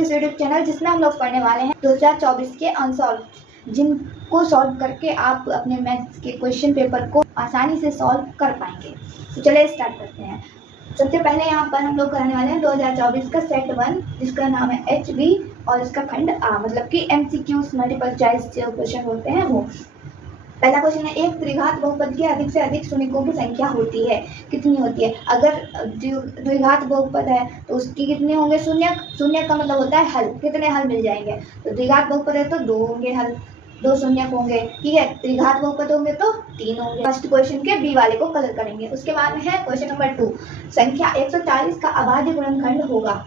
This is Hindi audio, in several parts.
आपके इस यूट्यूब चैनल जिसमें हम लोग पढ़ने वाले हैं 2024 के अनसॉल्व, जिनको सॉल्व करके आप अपने मैथ्स के क्वेश्चन पेपर को आसानी से सॉल्व कर पाएंगे। तो चलिए स्टार्ट करते हैं। सबसे पहले यहाँ पर हम लोग करने वाले हैं 2024 का सेट 1, जिसका नाम है HB और इसका खंड A, मतलब कि MCQs मल्टीपल चॉइस जो क्वेश्चन होते हैं वो। पहला क्वेश्चन है, एक त्रिघात बहुपद के अधिक से अधिक शून्यकों की संख्या होती है, कितनी होती है? अगर द्विघात बहुपद है तो उसकी कितने होंगे? शून्य। शून्य का मतलब होता है हल, कितने हल मिल जाएंगे? तो द्विघात बहुपद है तो 2 होंगे हल, 2 शून्यक होंगे, ठीक है। त्रिघात बहुपद होंगे तो 3 होंगे। फर्स्ट क्वेश्चन के बी वाले को कलर करेंगे। उसके बाद में है क्वेश्चन नंबर 2, संख्या 140 का अभाज्य गुणनखंड होगा।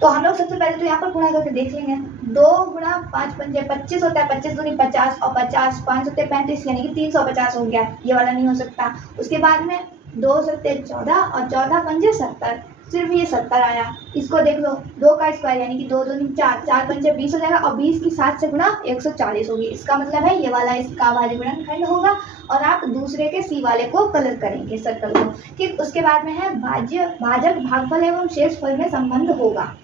तो हम लोग सबसे पहले तो यहाँ पर गुणा करके देख लेंगे। 2 गुणा 5 पंजे 25 होता है, 25 दूनी 50 और 50 5 होते 35, यानी कि 350 हो गया। ये वाला नहीं हो सकता। उसके बाद में 2 सत्ते 14 और 14 पंजे 70, सिर्फ ये 70 आया। इसको देख लो, 2 का स्क्वायर यानी कि 2 दूनी 4, 4 पंजे 20 हो जाएगा और 20 की 7 से गुणा 140 होगी। इसका मतलब है ये वाला इसका अभाज्य गुणनखंड होगा। और आप दूसरे के सी वाले को कलर करेंगे सर्कल को, ठीक। उसके बाद में है भाजक भागफल एवं शेषफल में संबंध होगा।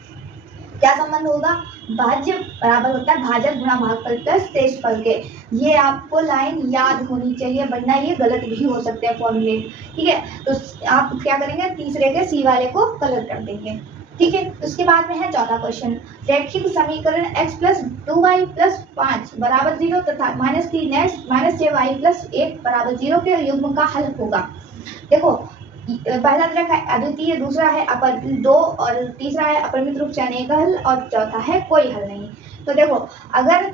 क्या संबंध होगा? भाज्य बराबर होता है भाजक गुणा भागफल प्लस शेषफल के। ये आपको लाइन याद होनी चाहिए, वरना ये गलत भी हो सकते हैं फॉर्मूले, ठीक है। तो आप क्या करेंगे, तीसरे के सी वाले को कलर कर देंगे, ठीक है। उसके बाद में है चौथा क्वेश्चन, रैखिक समीकरण x + 2y + 5 = 0 तथा -3x - 6y + 1 = 0 के युग्म का हल होगा। देखो, पहला तरह है अद्वितीय, दूसरा है अपरिमित 2 और तीसरा है अपरिमित रूप से अनेक हल और चौथा है कोई हल नहीं। तो देखो, अगर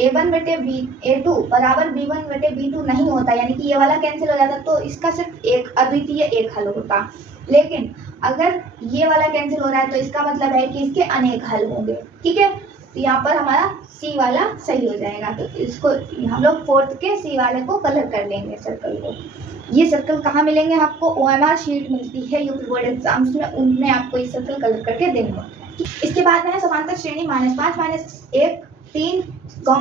A1/A2 बराबर B1/B2 नहीं होता, यानी कि ये वाला कैंसिल हो जाता, तो इसका सिर्फ एक अद्वितीय एक हल होता। लेकिन अगर ये वाला कैंसिल हो रहा है तो इसका मतलब है कि इसके अनेक हल होंगे, ठीक है। तो यहाँ पर हमारा सी वाला सही हो जाएगा। तो इसको हम लोग 4th के सी वाले को कलर कर लेंगे सर्कल को। ये सर्कल कहाँ मिलेंगे आपको? OMR शीट मिलती है यूपी बोर्ड एग्जाम्स में, उनमें आपको ये सर्कल कलर करके देने होता है। इसके बाद में है समांतर श्रेणी -5 - 1 3,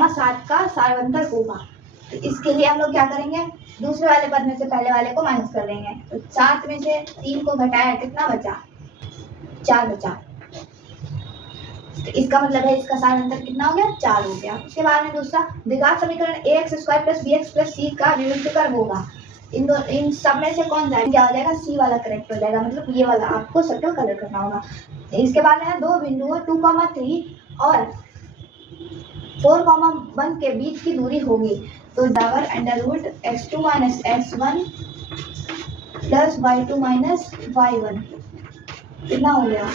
7 का सारवंतर होगा। तो इसके लिए हम लोग क्या करेंगे, दूसरे वाले पद में से पहले वाले को माइनस कर देंगे। तो 7 में से 3 को घटाया, कितना बचा? 4 बचा। तो इसका मतलब है इसका सारवंतर कितना हो गया? 4 हो गया। उसके बाद में दूसरा, द्विघात समीकरण ax² + bx + c का विविधकर होगा। इन सब में से कौन जाएगा? क्या हो जाएगा? सी वाला करेक्ट हो जाएगा, मतलब ये वाला आपको सर्कल कलर करना होगा। इसके बाद है 2 बिंदुओं 2,3 और 4,1 के बीच की दूरी होगी। तो बराबर √x2 - x1 + y2 - y1 कितना हो गया?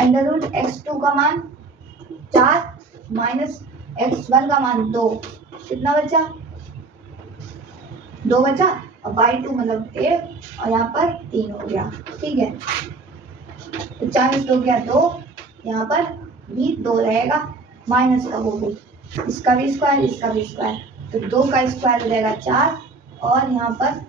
√x2 का मान 4 - x1 का मान 2, कितना बचा? 2 बचा और y2 मतलब 1 और यहाँ पर 3 हो गया, ठीक है। तो 4 हो गया 2, यहाँ पर भी 2 रहेगा, माइनस का वो भी, इसका भी स्क्वायर इसका भी स्क्वायर, तो 2 का स्क्वायर हो जाएगा 4 और यहाँ पर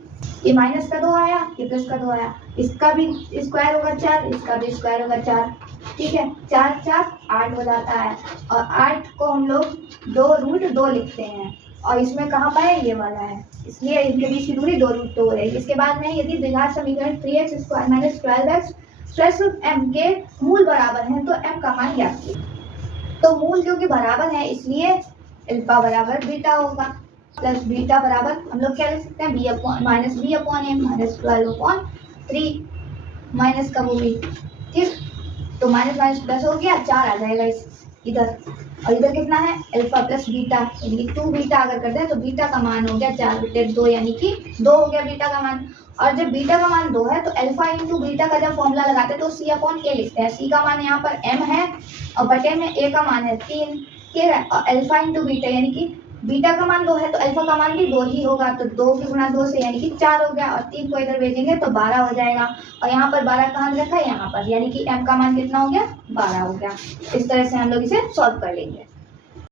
ये माइनस का 2 आया, ये प्लस का 2 आया, इसका भी स्क्वायर होगा 4, इसका भी स्क्वायर होगा 4, ठीक है। 4 4 8 हो जाता है और 8 को हम लोग 2√2 लिखते हैं और इसमें कहाँ पर है? ये वाला है, इसलिए इनके बीच की दूरी 2√2 रहेगी। इसके बाद में यदि द्विघात समीकरण 3x² - 12x m के मूल बराबर हैं तो m का मान ज्ञात कीजिए। तो मूल क्योंकि बराबर है इसलिए अल्फा बराबर बीटा होगा, प्लस बीटा बराबर हम लोग क्या लिख सकते हैं? -b/m - 12/3 माइनस का वो भी, ठीक। तो माइनस प्लस हो गया, 4 आ जाएगा इधर और इधर कितना है? अल्फा प्लस बीटा, यानी कि 2 बीटा अगर करते हैं तो बीटा का मान हो गया 4/2, यानी कि 2 हो गया बीटा का मान। और जब बीटा का मान 2 है तो अल्फा इंटू बीटा का जब फॉर्मूला लगाते हैं तो C/A लिखते हैं। C का मान यहाँ पर m है और बटे में A का मान है 3, ठीक है। और अल्फा इंटू बीटा यानी कि बीटा का मान 2 है तो अल्फा का मान भी 2 ही होगा, तो 2 की गुणा 2 से यानी कि 4 हो गया और 3 को इधर भेजेंगे तो 12 हो जाएगा। और यहाँ पर 12 कहाँ रखा है? यहाँ पर, यानी कि m का मान कितना हो गया? 12 हो गया। इस तरह से हम लोग इसे सॉल्व कर लेंगे।